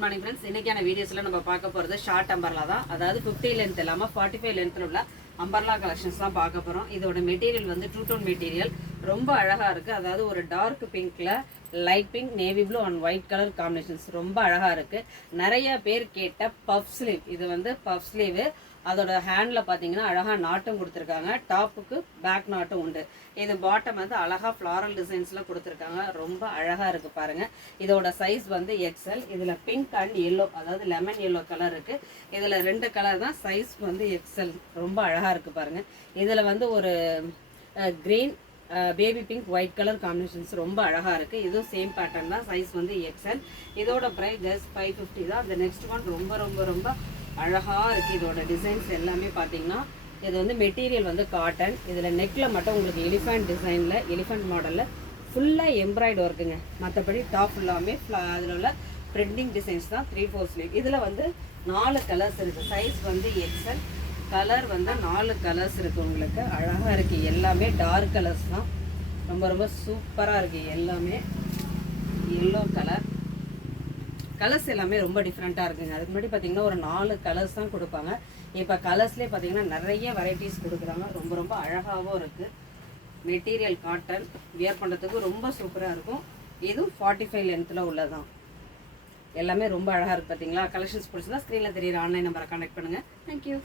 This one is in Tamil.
Good morning friends. இன்னைக்கான வீடியோஸ்ல நம்ம பார்க்க போறது ஷார்ட் அம்பர்லா தான். அதாவது 50 லென்த் இல்லாம 45 லென்த்ல உள்ள அம்பர்லா கலெக்ஷன்ஸ் தான் பார்க்க போறோம். இதோட மெட்டீரியல் வந்து டூ டோன் மெட்டீரியல், ரொம்ப அழகா இருக்கு. அதாவது ஒரு டார்க் பிங்க்ல light pink, navy blue and white colour combinations ரொம்ப அழகா இருக்கு. நிறைய பேர் கேட்ட பஃப் ஸ்லீவ், இது வந்து பஃப் ஸ்லீவ். அதோட ஹேண்ட்ல பாத்தீங்கன்னா அழகா நாட்டும் கொடுத்துருக்காங்க. டாப்புக்கு பேக் நாட்டும் உண்டு. இது பாட்டம் வந்து அழகா ஃப்ளாரல் டிசைன்ஸ்ல கொடுத்துருக்காங்க. ரொம்ப அழகா இருக்கு பாருங்க. இதோட சைஸ் வந்து எக்ஸ்எல். இதுல பிங்க் அண்ட் எல்லோ, அதாவது லெமன் எல்லோ கலர் இருக்கு. இதுல 2 கலர் தான், சைஸ் வந்து எக்ஸ்எல். ரொம்ப அழகா இருக்கு பாருங்க. இதுல வந்து ஒரு green, baby pink, white colour combinations ரொம்ப அழகா இருக்கு. இதுவும் சேம் பேட்டர்ன் தான், சைஸ் வந்து எக்ஸ்எல். இதோட பிரைஸ் ஜஸ்ட் 550 தான். இந்த நெக்ஸ்ட் ஒன் ரொம்ப ரொம்ப ரொம்ப அழகா இருக்கு. இதோட டிசைன்ஸ் எல்லாமே பாத்தீங்கன்னா இது வந்து மெட்டீரியல் வந்து காட்டன். இதுல நெக்ல மட்டும் உங்களுக்கு எலிஃபண்ட் டிசைன்ல, எலிஃபண்ட் மாடல்ல ஃபுல்லா எம்ப்ராய்டு ஒர்க்குங்க. மற்றபடி டாப் ஃபுல்லாமே அதில் உள்ள பிரிண்டிங் டிசைன்ஸ் தான். 3/4 ஸ்லீவ். இதில் வந்து 4 கலர்ஸ் இருக்குது. சைஸ் வந்து எக்ஸ்எல். கலர் வந்து 4 கலர்ஸ் இருக்குது. உங்களுக்கு அழகாக இருக்குது. எல்லாமே டார்க் கலர்ஸ் தான். ரொம்ப ரொம்ப சூப்பராக இருக்குது. எல்லாமே எல்லோ கலர். கலர்ஸ் எல்லாமே ரொம்ப டிஃப்ரெண்ட்டாக இருக்குங்க. அதுக்கு முன்னாடி பார்த்தீங்கன்னா ஒரு 4 கலர்ஸ் தான் கொடுப்பாங்க. இப்போ கலர்ஸ்லேயே பார்த்தீங்கன்னா நிறைய வெரைட்டிஸ் கொடுக்குறாங்க. ரொம்ப ரொம்ப அழகாகவும் இருக்குது. மெட்டீரியல் காட்டன், வியர் பண்ணுறதுக்கு ரொம்ப சூப்பராக இருக்கும். இதுவும் 45 லென்த்தில் உள்ளதான். எல்லாமே ரொம்ப அழகாக இருக்குது பார்த்தீங்களா. கலெக்ஷன்ஸ் பிடிச்சிருந்தா ஸ்க்ரீனில் தெரியுற ஆன்லைன் நம்பரை கான்டாக்ட் பண்ணுங்கள். தேங்க்யூ.